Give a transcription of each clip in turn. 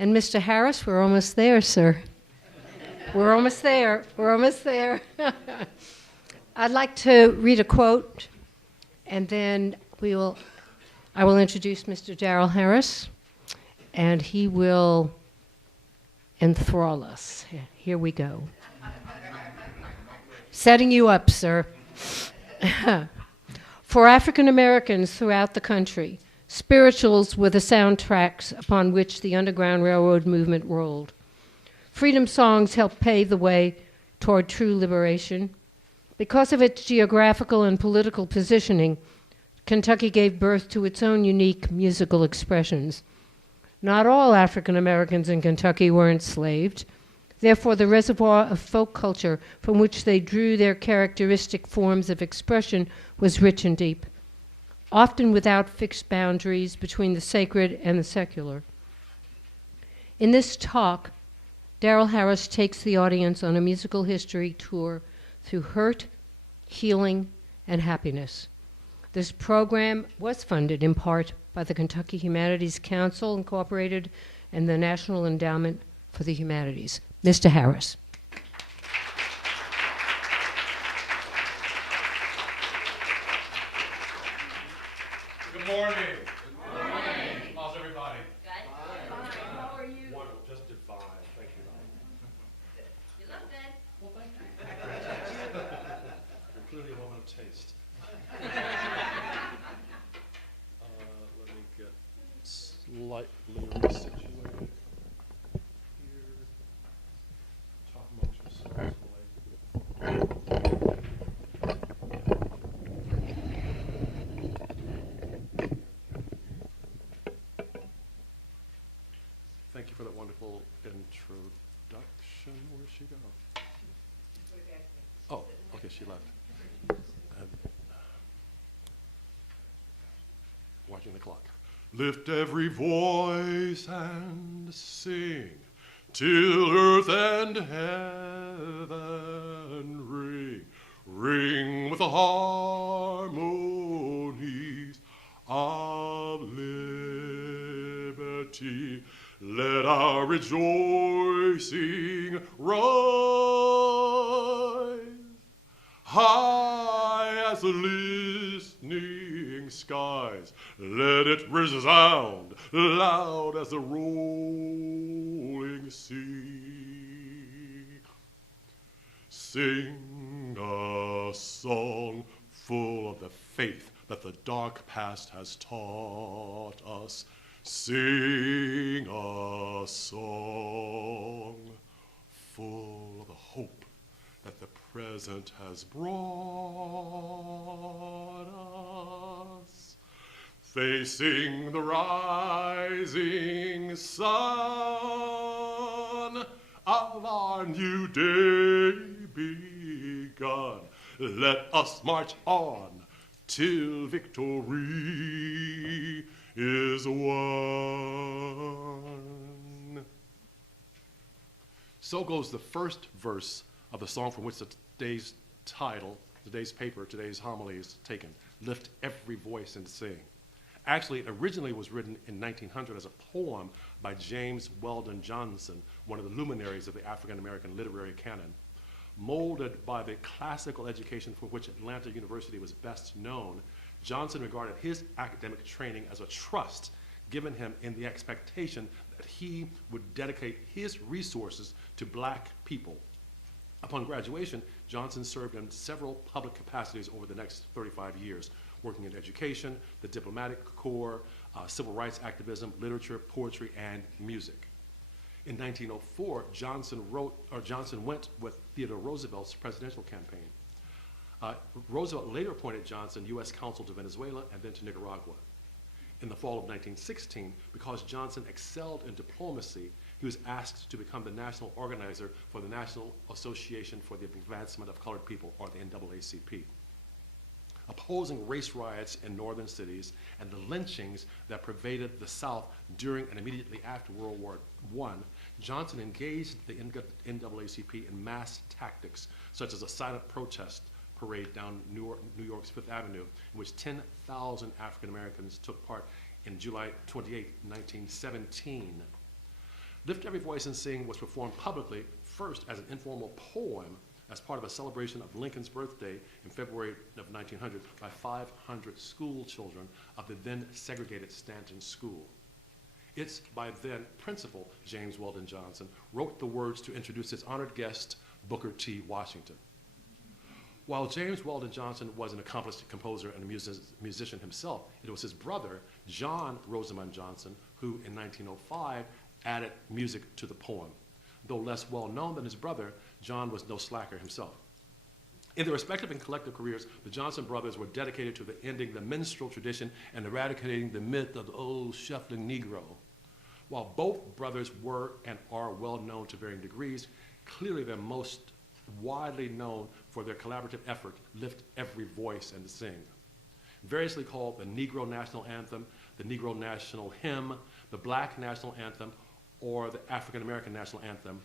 And Mr. Harris, we're almost there, sir. We're almost there. We're almost there. I'd like to read a quote, and then I will introduce Mr. Daryl Harris, and he will enthrall us. Here we go. Setting you up, sir. For African Americans throughout the country, spirituals were the soundtracks upon which the Underground Railroad movement rolled. Freedom songs helped pave the way toward true liberation. Because of its geographical and political positioning, Kentucky gave birth to its own unique musical expressions. Not all African Americans in Kentucky were enslaved. Therefore, the reservoir of folk culture from which they drew their characteristic forms of expression was rich and deep, often without fixed boundaries between the sacred and the secular. In this talk, Daryl Harris takes the audience on a musical history tour through hurt, healing, and happiness. This program was funded in part by the Kentucky Humanities Council, Incorporated, and the National Endowment for the Humanities. Mr. Harris. Good morning. Good morning. How's everybody? Good. Fine. How are you? Wonderful. Just divine. Thank you. You look good. Well, thank you. You're clearly a woman of taste. Let me get slightly resituated here. Talk amongst yourselves. Thank you for that wonderful introduction. Where'd she go? Oh, okay, she left. Watching the clock. Lift every voice and sing till earth and heaven ring. Ring with the harmonies of liberty. Let our rejoicing rise high as the listening skies. Let it resound loud as the rolling sea. Sing a song full of the faith that the dark past has taught us. Sing a song full of the hope that the present has brought us. Facing the rising sun of our new day begun, let us march on till victory is won. So goes the first verse of the song from which today's title, today's paper, today's homily is taken. Lift every voice and sing. Actually, it originally was written in 1900 as a poem by James Weldon Johnson, one of the luminaries of the African American literary canon. Molded by the classical education for which Atlanta University was best known, Johnson regarded his academic training as a trust given him in the expectation that he would dedicate his resources to black people. Upon graduation, Johnson served in several public capacities over the next 35 years, working in education, the diplomatic corps, civil rights activism, literature, poetry, and music. In 1904, Johnson went with Theodore Roosevelt's presidential campaign. Roosevelt later appointed Johnson U.S. consul to Venezuela and then to Nicaragua. In the fall of 1916, because Johnson excelled in diplomacy, he was asked to become the national organizer for the National Association for the Advancement of Colored People, or the NAACP. Opposing race riots in northern cities and the lynchings that pervaded the South during and immediately after World War I, Johnson engaged the NAACP in mass tactics, such as a silent protest parade down New York's Fifth Avenue, in which 10,000 African Americans took part in July 28, 1917. Lift Every Voice and Sing was performed publicly, first as an informal poem as part of a celebration of Lincoln's birthday in February of 1900 by 500 school children of the then segregated Stanton School. Its by then principal, James Weldon Johnson, wrote the words to introduce his honored guest, Booker T. Washington. While James Weldon Johnson was an accomplished composer and a musician himself, it was his brother, John Rosamond Johnson, who in 1905 added music to the poem. Though less well known than his brother, John was no slacker himself. In their respective and collective careers, the Johnson brothers were dedicated to ending the minstrel tradition and eradicating the myth of the old shuffling Negro. While both brothers were and are well known to varying degrees, clearly they're most widely known for their collaborative effort, Lift Every Voice and Sing. Variously called the Negro National Anthem, the Negro National Hymn, the Black National Anthem, or the African American National Anthem,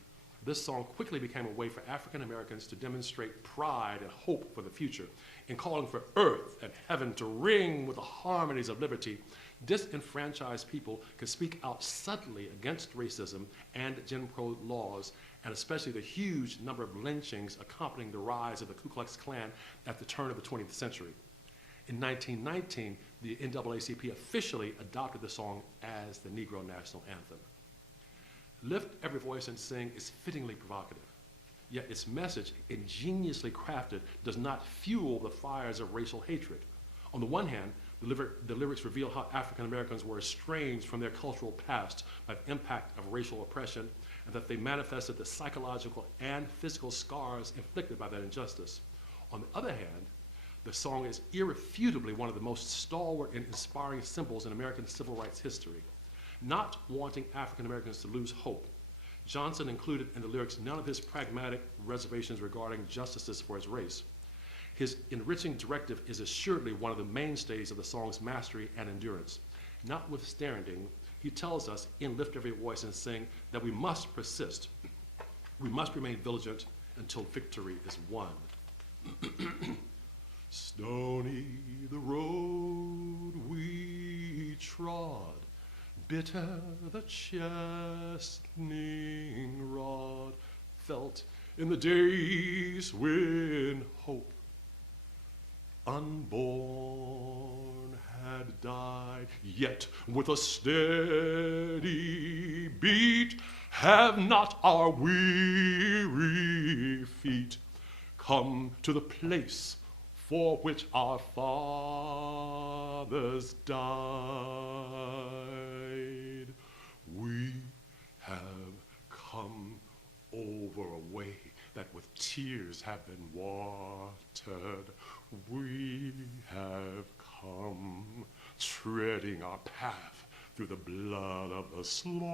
this song quickly became a way for African Americans to demonstrate pride and hope for the future. In calling for earth and heaven to ring with the harmonies of liberty, disenfranchised people could speak out subtly against racism and Jim Crow laws, and especially the huge number of lynchings accompanying the rise of the Ku Klux Klan at the turn of the 20th century. In 1919, the NAACP officially adopted the song as the Negro National Anthem. Lift Every Voice and Sing is fittingly provocative, yet its message, ingeniously crafted, does not fuel the fires of racial hatred. On the one hand, the lyrics reveal how African Americans were estranged from their cultural past by the impact of racial oppression, and that they manifested the psychological and physical scars inflicted by that injustice. On the other hand, the song is irrefutably one of the most stalwart and inspiring symbols in American civil rights history. Not wanting African Americans to lose hope, Johnson included in the lyrics none of his pragmatic reservations regarding justices for his race. His enriching directive is assuredly one of the mainstays of the song's mastery and endurance. Notwithstanding, he tells us in Lift Every Voice and Sing that we must persist. We must remain vigilant until victory is won. Stony the road we trod, bitter the chastening rod, felt in the days when hope unborn had died, yet with a steady beat have not our weary feet come to the place for which our fathers died. We have come over a way that with tears have been watered. We have come treading our path through the blood of the slaughtered.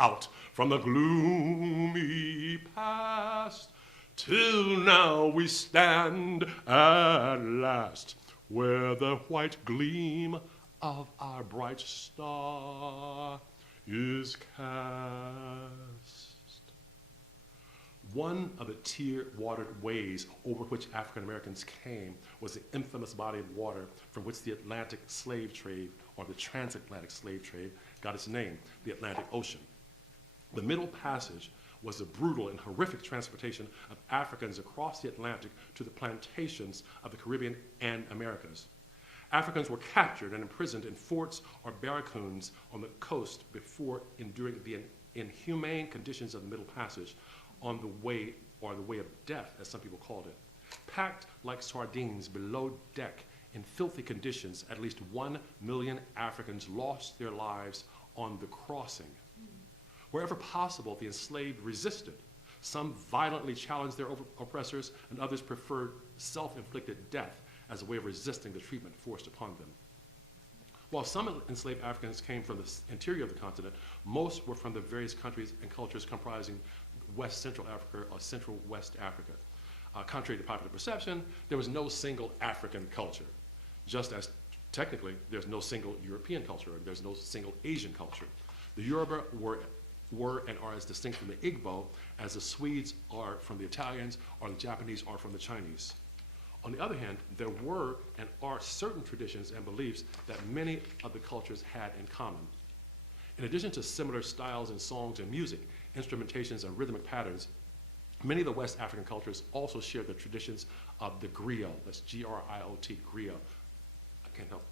Out from the gloomy past, till now we stand at last, where the white gleam of our bright star is cast. One of the tear-watered ways over which African Americans came was the infamous body of water from which the Atlantic slave trade, or the transatlantic slave trade, got its name, the Atlantic Ocean. The Middle Passage was the brutal and horrific transportation of Africans across the Atlantic to the plantations of the Caribbean and Americas. Africans were captured and imprisoned in forts or barracoons on the coast before enduring the inhumane conditions of the Middle Passage on the way, or the way of death, as some people called it. Packed like sardines below deck in filthy conditions, at least 1 million Africans lost their lives on the crossing. Wherever possible, the enslaved resisted. Some violently challenged their oppressors, and others preferred self-inflicted death as a way of resisting the treatment forced upon them. While some enslaved Africans came from the interior of the continent, most were from the various countries and cultures comprising West Central Africa or Central West Africa. Contrary to popular perception, there was no single African culture, just as technically there's no single European culture, or there's no single Asian culture. The Yoruba were and are as distinct from the Igbo as the Swedes are from the Italians or the Japanese are from the Chinese. On the other hand, there were and are certain traditions and beliefs that many of the cultures had in common. In addition to similar styles in songs and music, instrumentations, and rhythmic patterns, many of the West African cultures also share the traditions of the griot. That's G-R-I-O-T, griot. I can't help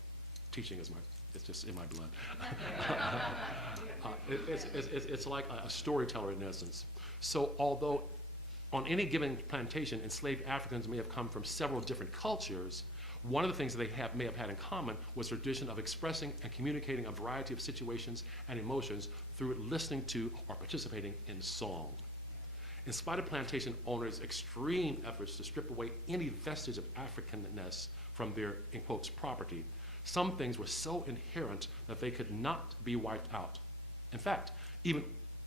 teaching it's just in my blood. It's like a storyteller in essence. So although on any given plantation, enslaved Africans may have come from several different cultures, one of the things that they may have had in common was the tradition of expressing and communicating a variety of situations and emotions through listening to or participating in song. In spite of plantation owners' extreme efforts to strip away any vestige of Africanness from their, in quotes, property, some things were so inherent that they could not be wiped out. In fact, even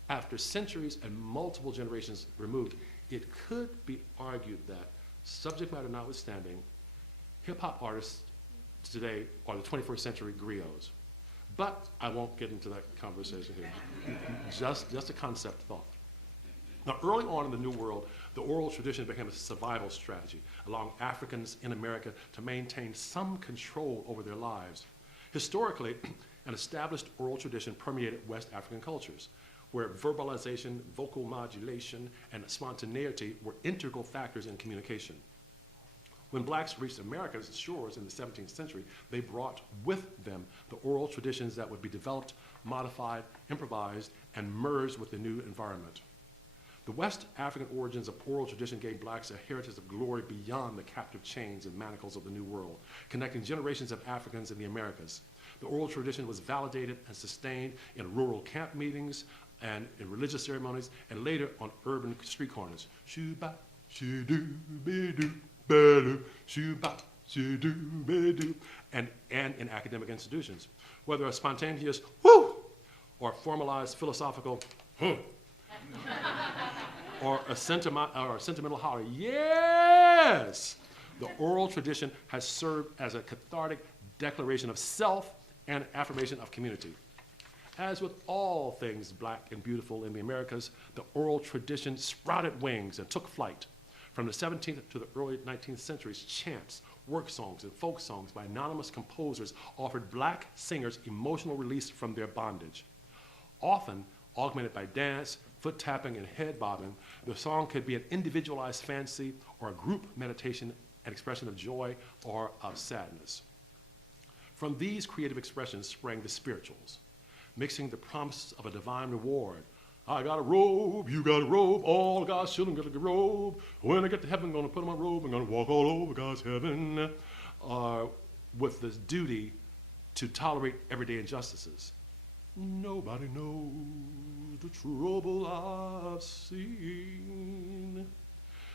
after centuries and multiple generations removed, it could be argued that, subject matter notwithstanding, hip-hop artists today are the 21st century griots. But I won't get into that conversation here. just a concept thought. Now, early on in the New World, the oral tradition became a survival strategy, allowing Africans in America to maintain some control over their lives. Historically, an established oral tradition permeated West African cultures, where verbalization, vocal modulation, and spontaneity were integral factors in communication. When blacks reached America's shores in the 17th century, they brought with them the oral traditions that would be developed, modified, improvised, and merged with the new environment. The West African origins of oral tradition gave blacks a heritage of glory beyond the captive chains and manacles of the New World, connecting generations of Africans in the Americas. The oral tradition was validated and sustained in rural camp meetings and in religious ceremonies, and later on urban street corners. Shoo-ba, shoo-doo-be-doo, ba-doo, shoo-ba, shoo-doo-be-doo, and in academic institutions. Whether a spontaneous whoo or a formalized philosophical or a sentimental holler, yes! The oral tradition has served as a cathartic declaration of self and affirmation of community. As with all things black and beautiful in the Americas, the oral tradition sprouted wings and took flight. From the 17th to the early 19th centuries, chants, work songs, and folk songs by anonymous composers offered black singers emotional release from their bondage. Often augmented by dance, foot tapping, and head bobbing, the song could be an individualized fancy or a group meditation and expression of joy or of sadness. From these creative expressions sprang the spirituals, mixing the promise of a divine reward. I got a robe, you got a robe, all God's children got a robe. When I get to heaven, I'm going to put on my robe, I'm going to walk all over God's heaven, with this duty to tolerate everyday injustices. Nobody knows the trouble I've seen.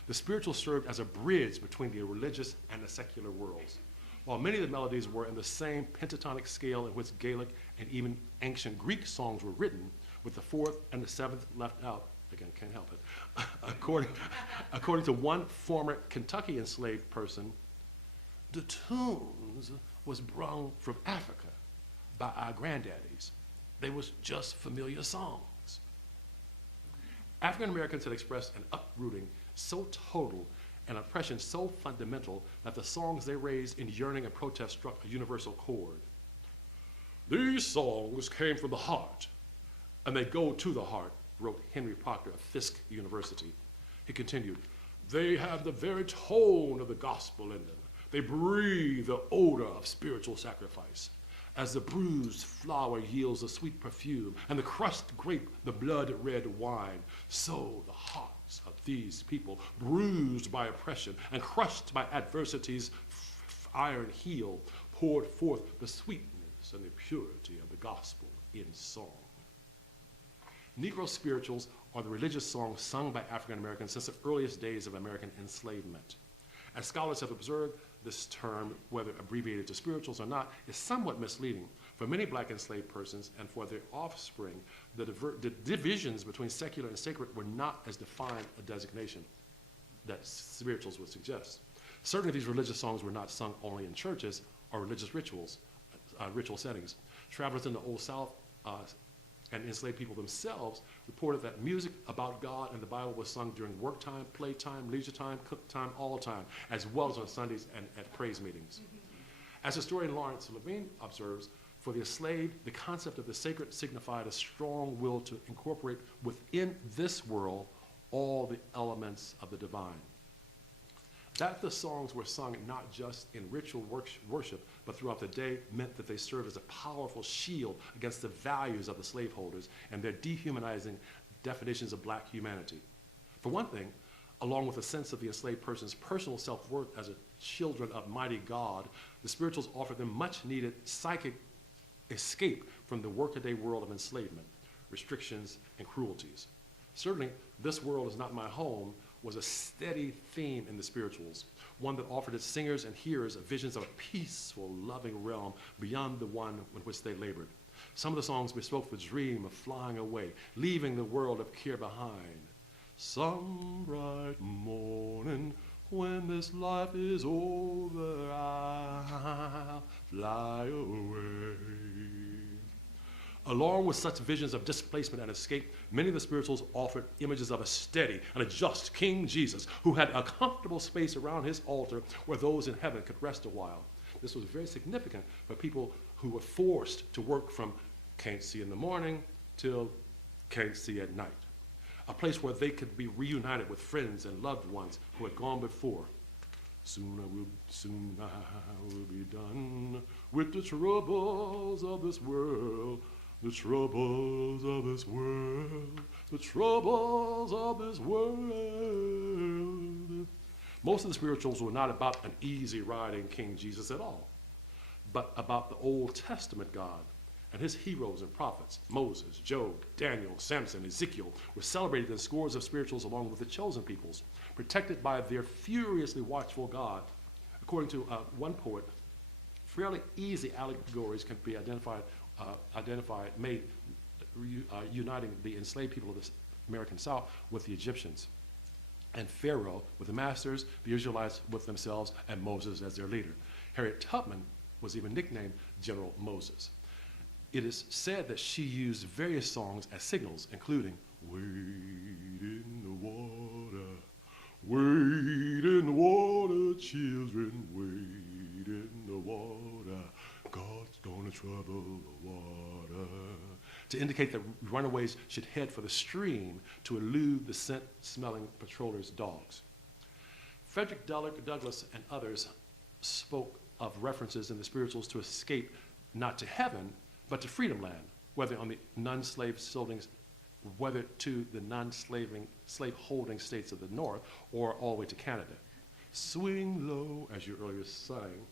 The spiritual served as a bridge between the religious and the secular worlds. While many of the melodies were in the same pentatonic scale in which Gaelic and even ancient Greek songs were written, with the fourth and the seventh left out, again, can't help it. According to one former Kentucky enslaved person, the tunes was brung from Africa by our granddaddies. They was just familiar songs. African Americans had expressed an uprooting so total and oppression so fundamental that the songs they raised in yearning and protest struck a universal chord. These songs came from the heart, and they go to the heart, wrote Henry Proctor of Fisk University. He continued, they have the very tone of the gospel in them. They breathe the odor of spiritual sacrifice. As the bruised flower yields a sweet perfume, and the crushed grape the blood-red wine, so the hearts of these people, bruised by oppression and crushed by adversity's iron heel, poured forth the sweetness and the purity of the gospel in song. Negro spirituals are the religious songs sung by African Americans since the earliest days of American enslavement. As scholars have observed, this term, whether abbreviated to spirituals or not, is somewhat misleading. For many black enslaved persons and for their offspring, the divisions between secular and sacred were not as defined a designation that spirituals would suggest. Certainly these religious songs were not sung only in churches or religious ritual settings. Travelers in the Old South and enslaved people themselves reported that music about God and the Bible was sung during work time, playtime, leisure time, cook time, all time, as well as on Sundays and at praise meetings. As historian Lawrence Levine observes, for the enslaved, the concept of the sacred signified a strong will to incorporate within this world all the elements of the divine. That the songs were sung not just in ritual worship, but throughout the day meant that they served as a powerful shield against the values of the slaveholders and their dehumanizing definitions of black humanity. For one thing, along with a sense of the enslaved person's personal self-worth as a children of mighty God, the spirituals offered them much needed psychic escape from the workaday world of enslavement, restrictions, and cruelties. Certainly, "This world is not my home" was a steady theme in the spirituals, one that offered its singers and hearers visions of a peaceful, loving realm beyond the one in which they labored. Some of the songs bespoke the dream of flying away, leaving the world of care behind. Some bright morning, when this life is over, I'll fly away. Along with such visions of displacement and escape, many of the spirituals offered images of a steady and a just King Jesus who had a comfortable space around his altar where those in heaven could rest a while. This was very significant for people who were forced to work from can't see in the morning till can't see at night. A place where they could be reunited with friends and loved ones who had gone before. Soon I will be done with the troubles of this world. The troubles of this world, the troubles of this world. Most of the spirituals were not about an easy ride in King Jesus at all, but about the Old Testament God and his heroes and prophets. Moses, Job, Daniel, Samson, Ezekiel were celebrated in scores of spirituals along with the chosen peoples, protected by their furiously watchful God. According to one poet, fairly easy allegories can be uniting the enslaved people of the American South with the Egyptians, and Pharaoh with the masters, the Israelites with themselves, and Moses as their leader. Harriet Tubman was even nicknamed General Moses. It is said that she used various songs as signals, including "Wade in the water, wade in the water, children, wade in the water. God's gonna trouble the water," to indicate that runaways should head for the stream to elude the scent-smelling patrollers' dogs. Frederick Douglass and others spoke of references in the spirituals to escape not to heaven, but to freedom land, whether to the slave-holding states of the North or all the way to Canada. "Swing Low," as you earlier sang,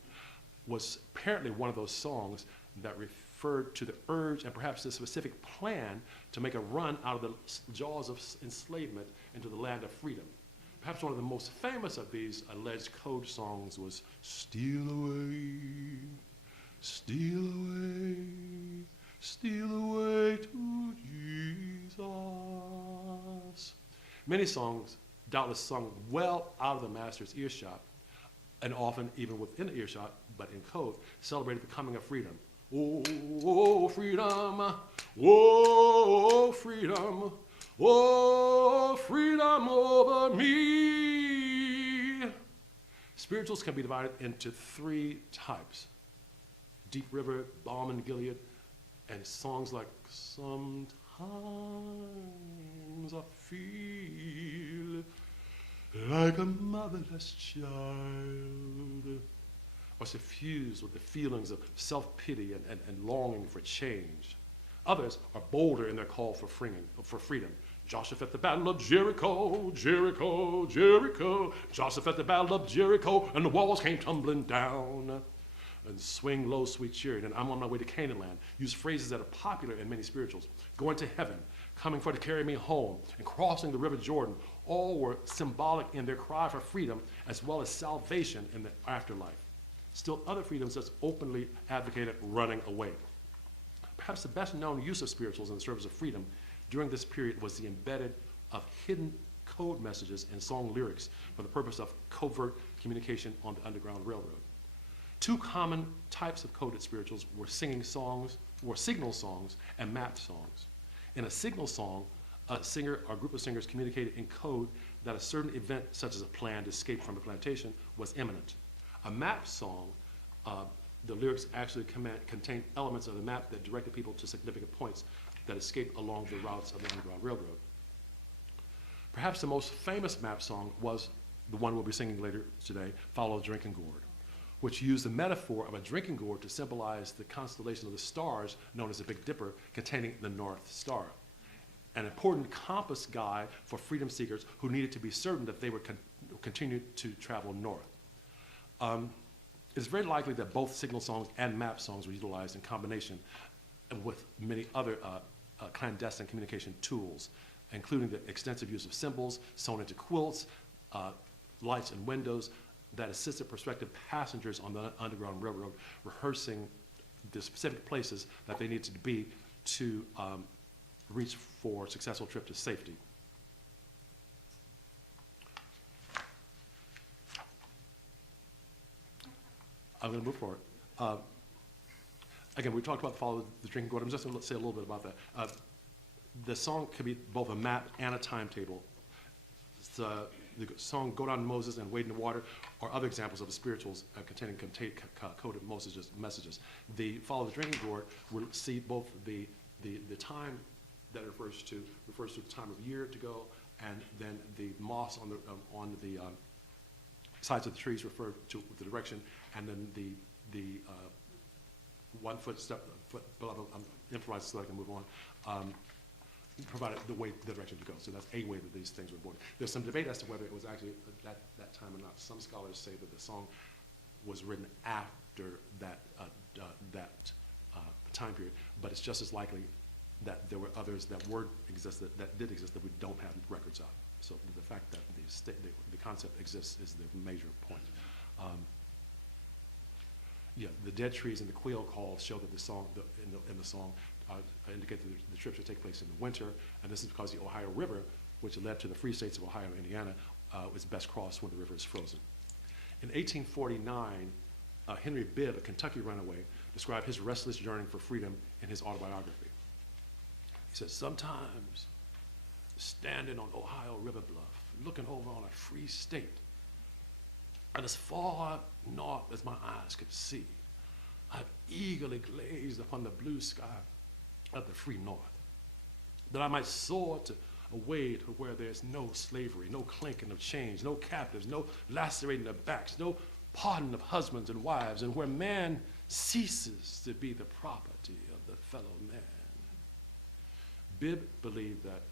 was apparently one of those songs that referred to the urge and perhaps the specific plan to make a run out of the jaws of enslavement into the land of freedom. Perhaps one of the most famous of these alleged code songs was "Steal Away, Steal Away, Steal Away to Jesus." Many songs doubtless sung well out of the master's earshot, and often even within the earshot, but in code, celebrated the coming of freedom. Oh, freedom, oh, freedom, oh, freedom over me. Spirituals can be divided into three types: Deep River, Balm in Gilead, and songs like "Sometimes I Feel Like a Motherless Child," or suffused with the feelings of self-pity and longing for change. Others are bolder in their call for freedom. "Joshua at the Battle of Jericho, Jericho, Jericho. Joshua at the Battle of Jericho, and the walls came tumbling down." And "Swing Low, Sweet Chariot," and "I'm on my way to Canaan land" use phrases that are popular in many spirituals. "Going to heaven," "Coming for to carry me home," and "Crossing the River Jordan" all were symbolic in their cry for freedom as well as salvation in the afterlife. Still, other freedoms just openly advocated running away. Perhaps the best known use of spirituals in the service of freedom during this period was the embedded of hidden code messages in song lyrics for the purpose of covert communication on the Underground Railroad. Two common types of coded spirituals were signal songs and map songs. In a signal song, a singer or group of singers communicated in code that a certain event, such as a planned escape from a plantation, was imminent. A map song, the lyrics actually contained elements of the map that directed people to significant points that escaped along the routes of the Underground Railroad. Perhaps the most famous map song was the one we'll be singing later today, Follow the Drinking Gourd, which used the metaphor of a drinking gourd to symbolize the constellation of the stars known as the Big Dipper, containing the North Star, an important compass guide for freedom seekers who needed to be certain that they would continue to travel north. It's very likely that both signal songs and map songs were utilized in combination with many other clandestine communication tools, including the extensive use of symbols sewn into quilts, lights and windows that assisted prospective passengers on the Underground Railroad rehearsing the specific places that they needed to be to reach for a successful trip to safety. I'm going to move forward. Again, we talked about Follow the Drinking Gourd. I'm just going to say a little bit about that. The song could be both a map and a timetable. The song Go Down to Moses and Wade in the Water are other examples of the spirituals containing coded messages. The Follow the Drinking Gourd will see both the time that it refers to the time of year to go, and then the moss on the sides of the trees refer to the direction, and then the 1 foot step below. I'm improvising so I can move on. Provided the direction to go. So that's a way that these things were born. There's some debate as to whether it was actually that time or not. Some scholars say that the song was written after that time period, but it's just as likely that there were others that did exist that we don't have records of. So the fact that the concept exists is the major point. The dead trees and the quail calls show that the song in the song indicate that the trip should take place in the winter, and this is because the Ohio River, which led to the free states of Ohio and Indiana, is best crossed when the river is frozen. In 1849, Henry Bibb, a Kentucky runaway, described his restless yearning for freedom in his autobiography. He said, "Sometimes, standing on Ohio River bluff, looking over on a free state, and as far north as my eyes could see, I've eagerly gazed upon the blue sky of the free north, that I might soar away to where there's no slavery, no clinking of chains, no captives, no lacerating of backs, no parting of husbands and wives, and where man ceases to be the property of the fellow man." Bibb believed that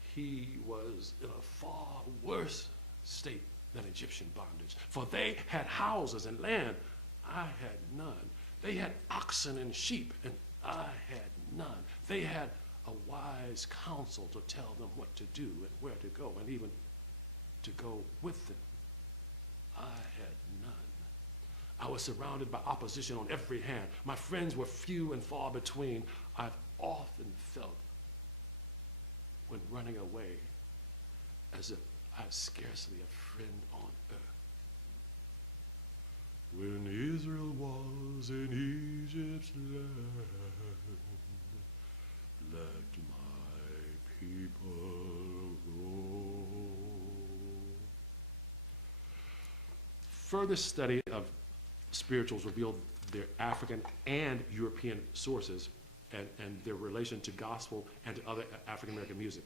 he was in a far worse state than Egyptian bondage, for they had houses and land. I had none. They had oxen and sheep, and I had none. They had a wise counsel to tell them what to do and where to go, and even to go with them. I had none. I was surrounded by opposition on every hand. My friends were few and far between. I've often felt, when running away, as if I had scarcely a friend on earth. When Israel was in Egypt's land, let my people go. Further study of spirituals revealed their African and European sources and their relation to gospel and to other African American music.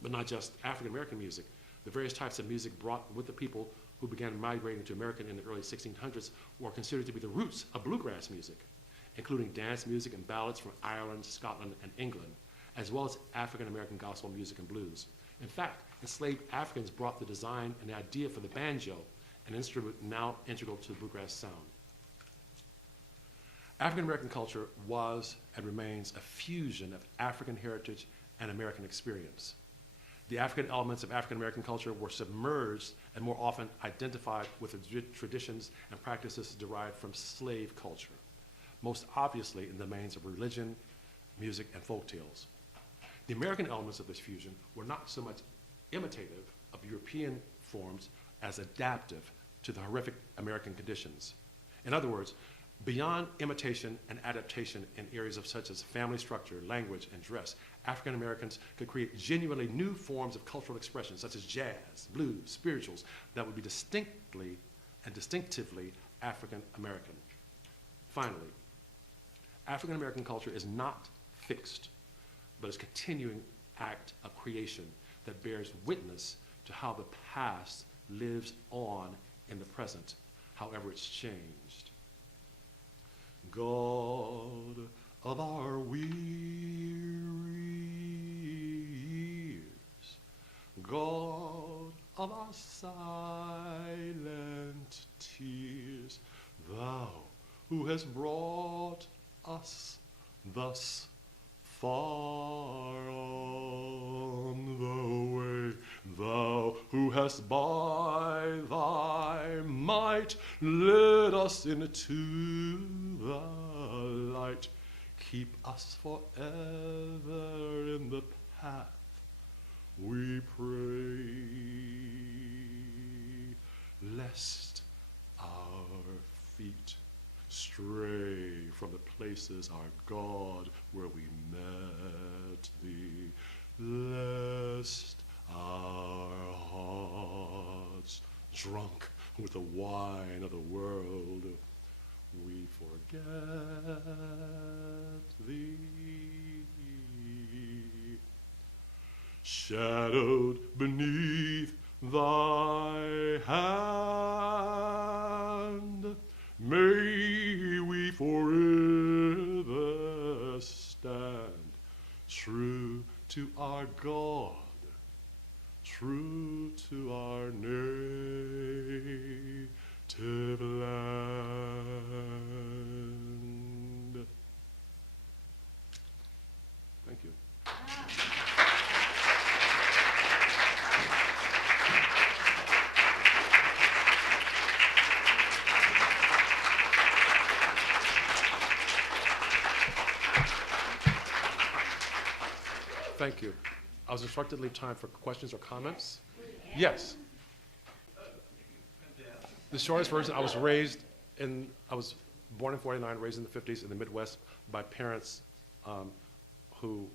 But not just African American music. The various types of music brought with the people who began migrating to America in the early 1600s were considered to be the roots of bluegrass music, including dance music and ballads from Ireland, Scotland, and England, as well as African American gospel music and blues. In fact, enslaved Africans brought the design and the idea for the banjo, an instrument now integral to the bluegrass sound. African American culture was and remains a fusion of African heritage and American experience. The African elements of African American culture were submerged and more often identified with the traditions and practices derived from slave culture, most obviously in the domains of religion, music, and folk tales. The American elements of this fusion were not so much imitative of European forms as adaptive to the horrific American conditions. In other words, Beyond imitation and adaptation in areas of such as family structure, language, and dress, African Americans could create genuinely new forms of cultural expression, such as jazz, blues, spirituals, that would be distinctly and distinctively African American. Finally, African American culture is not fixed, but is a continuing act of creation that bears witness to how the past lives on in the present, however it's changed. God of our weary years, God of our silent tears, thou who hast brought us thus far on the way, thou who hast by thy might led us into the light, keep us forever in the path we pray, lest our feet stray from the places, our God, where we met thee, lest our hearts, drunk with the wine of the world, we forget thee. Shadowed beneath thy hand, may we forever stand, true to our God, true to our native land. Thank you. Thank you. I was instructed to leave time for questions or comments. Yes. The shortest version, I was born in 49, raised in the 50s in the Midwest by parents who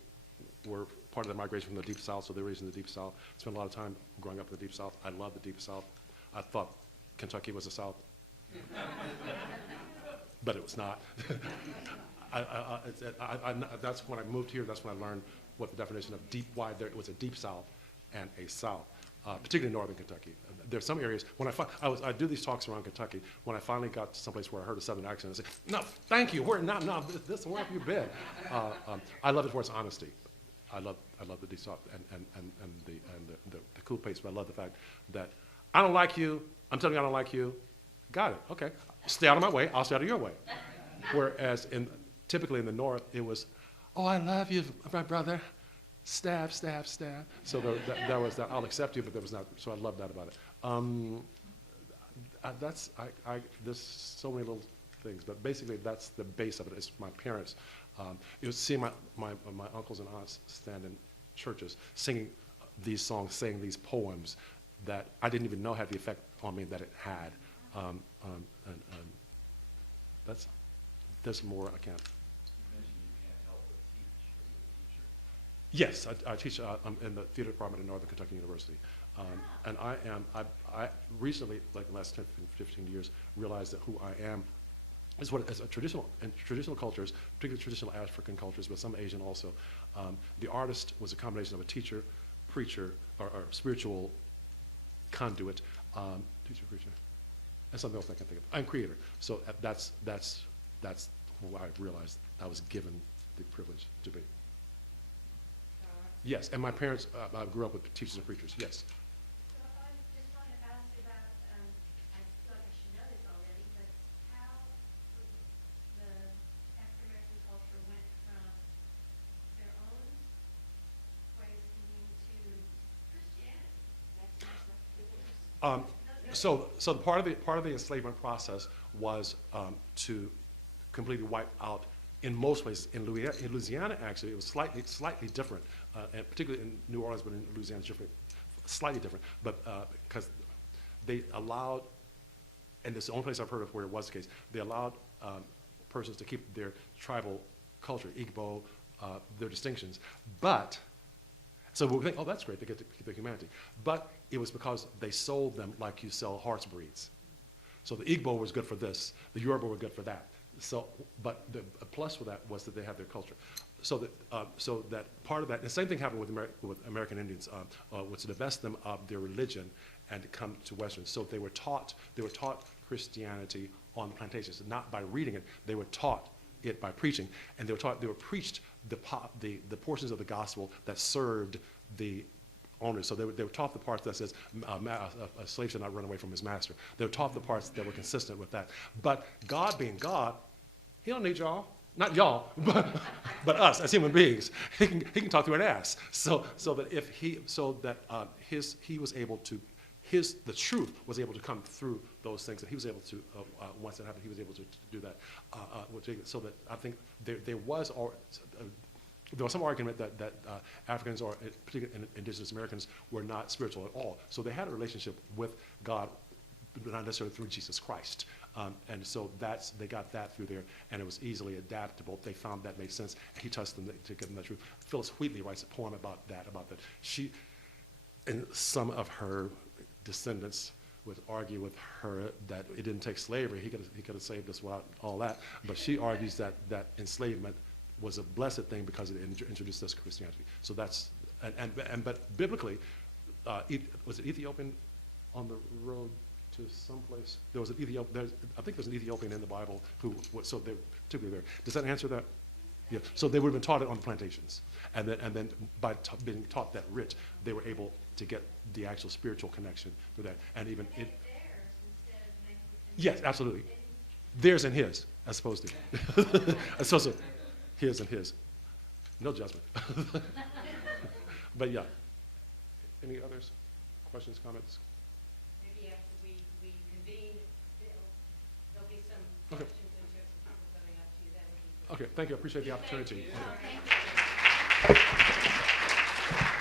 were part of the migration from the Deep South, so they were raised in the Deep South. Spent a lot of time growing up in the Deep South. I love the Deep South. I thought Kentucky was the South, but it was not. That's when I moved here, that's when I learned what the definition of deep, why there was a Deep South and a South, particularly northern Kentucky. There's some areas, when I do these talks around Kentucky, when I finally got to someplace where I heard a Southern accent, I said, no, thank you, where have you been? I love it for its honesty. I love the Deep South and the cool pace, but I love the fact that I don't like you, I'm telling you I don't like you, got it, okay. Stay out of my way, I'll stay out of your way. Whereas typically in the North, it was, oh, I love you, my brother. Stab, stab, stab. So there was that. I'll accept you, but there was not. So I love that about it. There's so many little things, but basically that's the base of it. It's my parents. It was seeing my uncles and aunts stand in churches singing these songs, saying these poems that I didn't even know had the effect on me that it had. There's more I can't. Yes, I teach in the theater department at Northern Kentucky University. And I recently, like the last 10, 15 years, realized that who I am is what, as a traditional cultures, particularly traditional African cultures, but some Asian also, the artist was a combination of a teacher, preacher, or spiritual conduit, teacher, preacher, and something else I can think of, and creator. So that's who I realized I was given the privilege to be. Yes, and my parents, I grew up with teachers and preachers, yes. So I just wanted to ask about, I feel like I should know this already, but how the African American culture went from their own ways of thinking to Christianity. So part of the enslavement process was to completely wipe out. In most places, in Louisiana, actually, it was slightly different, and particularly in New Orleans, but in Louisiana, it's different, slightly different. But because they allowed and it's the only place I've heard of where it was the case, they allowed persons to keep their tribal culture, Igbo, their distinctions. But, so we think, oh, that's great, they get to keep their humanity. But it was because they sold them like you sell horse breeds. So the Igbo was good for this, the Yoruba were good for that. So, but the plus for that was that they had their culture. So that part of that, the same thing happened with American Indians, was to divest them of their religion and to come to Western. So they were taught Christianity on the plantations, not by reading it. They were taught it by preaching, and they were preached the portions of the gospel that served the owners. So they were taught the parts that says a slave should not run away from his master. They were taught the parts that were consistent with that. But God being God, he don't need y'all. Not y'all, but us as human beings. He can talk through an ass. So that he was able to, the truth was able to come through those things, and he was able to, once that happened, he was able to do that. So that I think there was some argument that Africans, or particularly indigenous Americans, were not spiritual at all. So they had a relationship with God, but not necessarily through Jesus Christ. And so they got that through there, and it was easily adaptable. They found that made sense. He touched them to give them the truth. Phyllis Wheatley writes a poem about that. She, and some of her descendants would argue with her that it didn't take slavery. He could have saved us without all that. But she argues that enslavement was a blessed thing because it introduced us to Christianity. So that's, but biblically, was it Ethiopian on the road to someplace? There was an Ethiopian. I think there's an Ethiopian in the Bible so they were particularly there. Does that answer that? Yeah. So they would have been taught it on the plantations, and then by being taught that writ, they were able to get the actual spiritual connection through that, and even it. Yes, absolutely. Theirs and his, as opposed to. so his and his. No judgment. But yeah. Any others? Questions, comments? Maybe after we convene, there'll be some questions in terms of people coming up to you. That would be good. Okay, thank you. I appreciate the opportunity. Thank you.